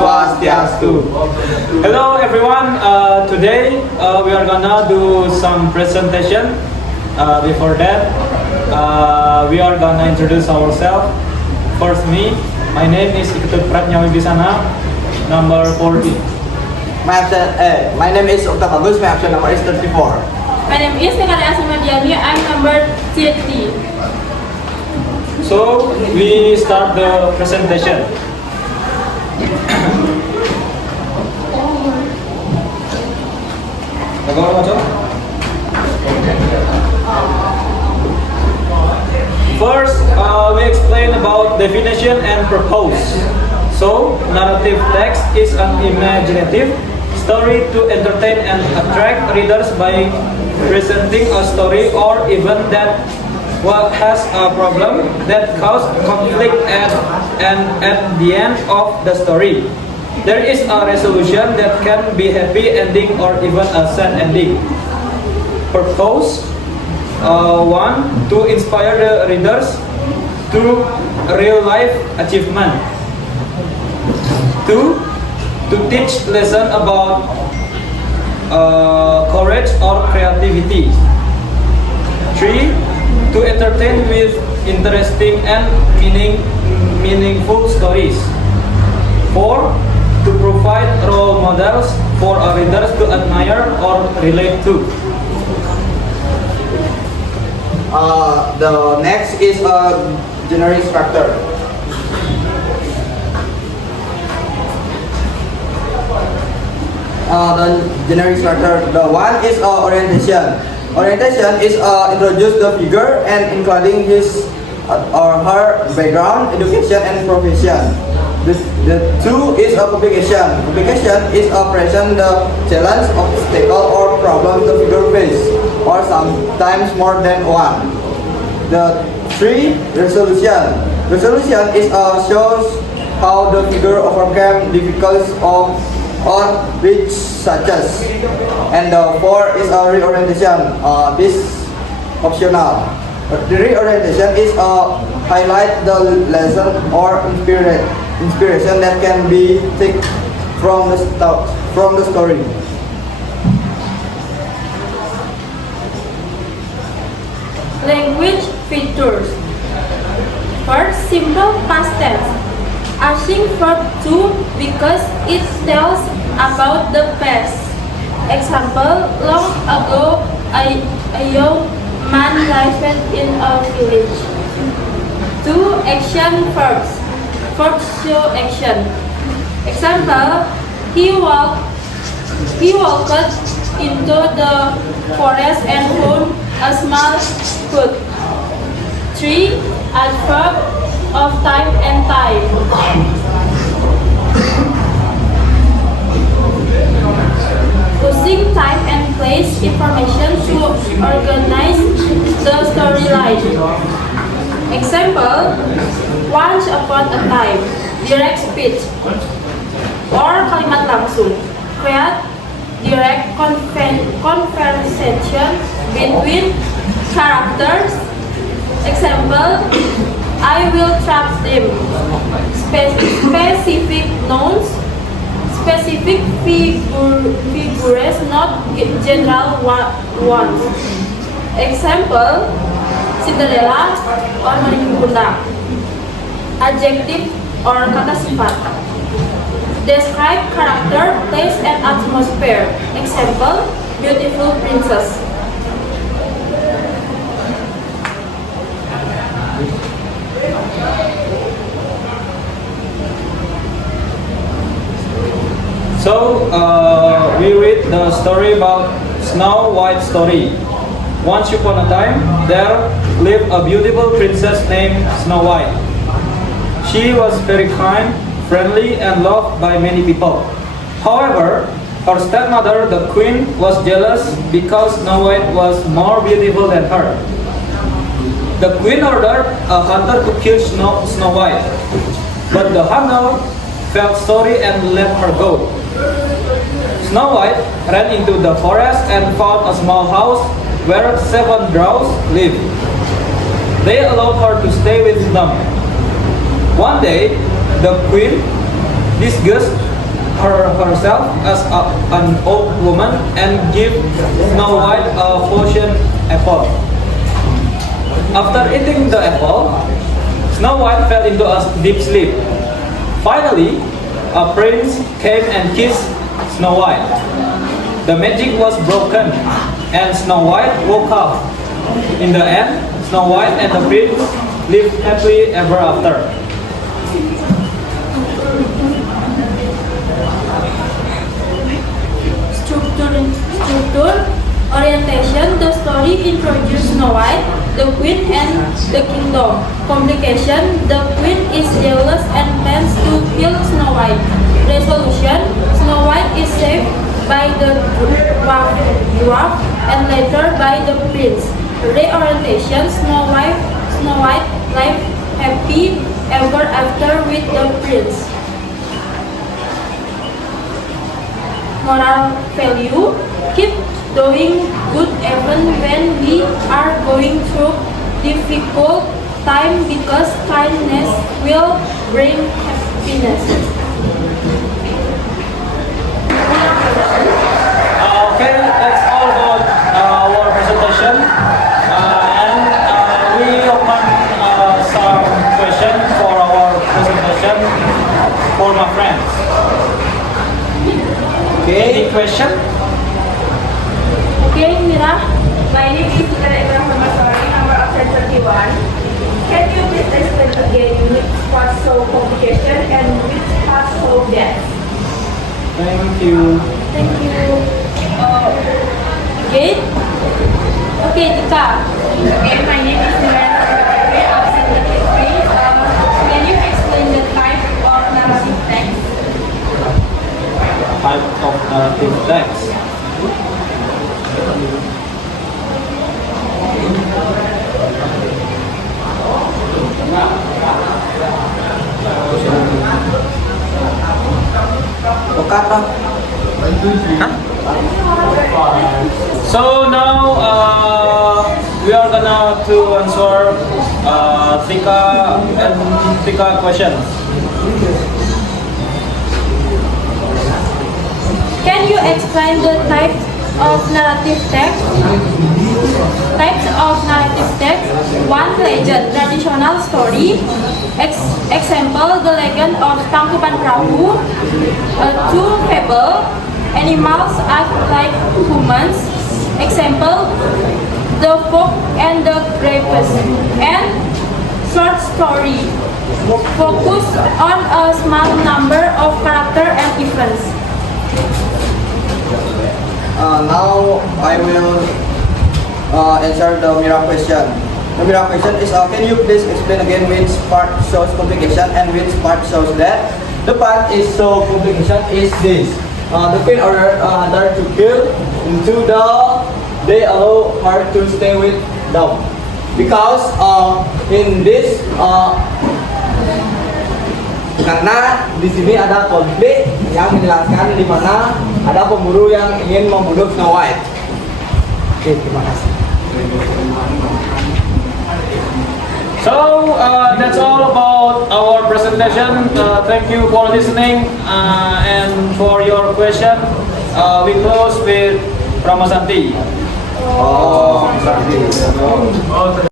Swastiastu. Hello everyone. Today we are gonna do some presentation. Before that, we are gonna introduce ourselves. First, me. My name is Iketut Pratnya Wibisana, number 40. My name is Okta Bagus. My option number is 34. My name is Nekara Asmadiani. I'm number 30. So we start the presentation. First, we explain about definition and purpose. So, narrative text is an imaginative story to entertain and attract readers by presenting a story or event that has a problem that causes conflict and at the end of the story, there is a resolution that can be happy ending or even a sad ending. Purpose 1. To inspire the readers through real life achievement. 2. To teach lesson about courage or creativity. 3. To entertain with interesting and meaningful stories. 4. To provide role models for our readers to admire or relate to. The next is a generic structure. The generic structure. The one is orientation. Orientation is introduce the figure and including his or her background, education, and profession. The two is a publication. Publication is a present the challenge, obstacle, or problem the figure face, or sometimes more than one. The 3. Resolution. Resolution is shows how the figure overcame difficulties on which such as. And the 4 is a reorientation. This optional. The reorientation is highlight the lesson or inspiration that can be taken from the story. Language features. First, simple past tense. Asking verb to because it tells about the past. Example, long ago a young man lived in a village. 2. Action verbs. Verbs show action. Example, he walked into the forest and found a small food. 3. Adverb of time and time. Using time and place information to organize the storyline. Example, once upon a time, direct speech. Or kalimat langsung, create direct conversation between characters. Example, I will trap them. Specific nouns, specific figures, not general ones. Example, Cinderella or Maling Bunda. Adjective or kata sifat. Describe character, place, and atmosphere. Example, beautiful princess. So we read the story about Snow White story. Once upon a time, there lived a beautiful princess named Snow White. She was very kind, friendly, and loved by many people. However, her stepmother, the queen, was jealous because Snow White was more beautiful than her. The queen ordered a hunter to kill Snow White, but the hunter felt sorry and let her go. Snow White ran into the forest and found a small house where 7 dwarfs lived. They allowed her to stay with them. One day, the queen disguised herself as an old woman and give Snow White a potion apple. After eating the apple, Snow White fell into a deep sleep. Finally, a prince came and kissed Snow White. The magic was broken and Snow White woke up. In the end, Snow White and the prince lived happily ever after. Structure, orientation, the story introduces Snow White, the queen and the kingdom. Complication, the queen is jealous and plans to kill Snow White. Resolution, Snow White is saved by the dwarf and later by the prince. Reorientation, Snow White lived happy ever after with the prince. Moral value, keep doing good even when we are going through difficult time because kindness will bring happiness. Okay, that's all about our presentation. And we open some questions for our presentation for my friends. Any Okay. question? Okay, Mira. My name is Sita Ibrahim Masari, number after 31. Can you please explain again which part solve complication and which part solve death? Thank you. Thank you. Okay. Okay, Tika. Okay, my name is Nirvana Sakari, absent 33. Can you explain the type of narrative text? Type of narrative text. Kata. So now we are gonna to answer Tika questions. Can you explain the types of narrative text? Types of narrative text. 1. Legend, traditional story. Example, the legend of Tangkuban Perahu. 2. Fable, animals act like humans. Example, the fox and the grapes. And short story, focus on a small number of character and events. Now I will answer the Mira question. The Mira question is, can you please explain again which part shows complication and which part shows that? The part is so complication is this. The queen ordered her to kill into they allow her to stay with them because in this karena di sini ada konflik yang menjelaskan di mana ada pemburu yang ingin membunuh Snow White. Oke, terima kasih. So that's all about our presentation. Thank you for listening and for your question. We close with Ramasanti. Oh, sorry.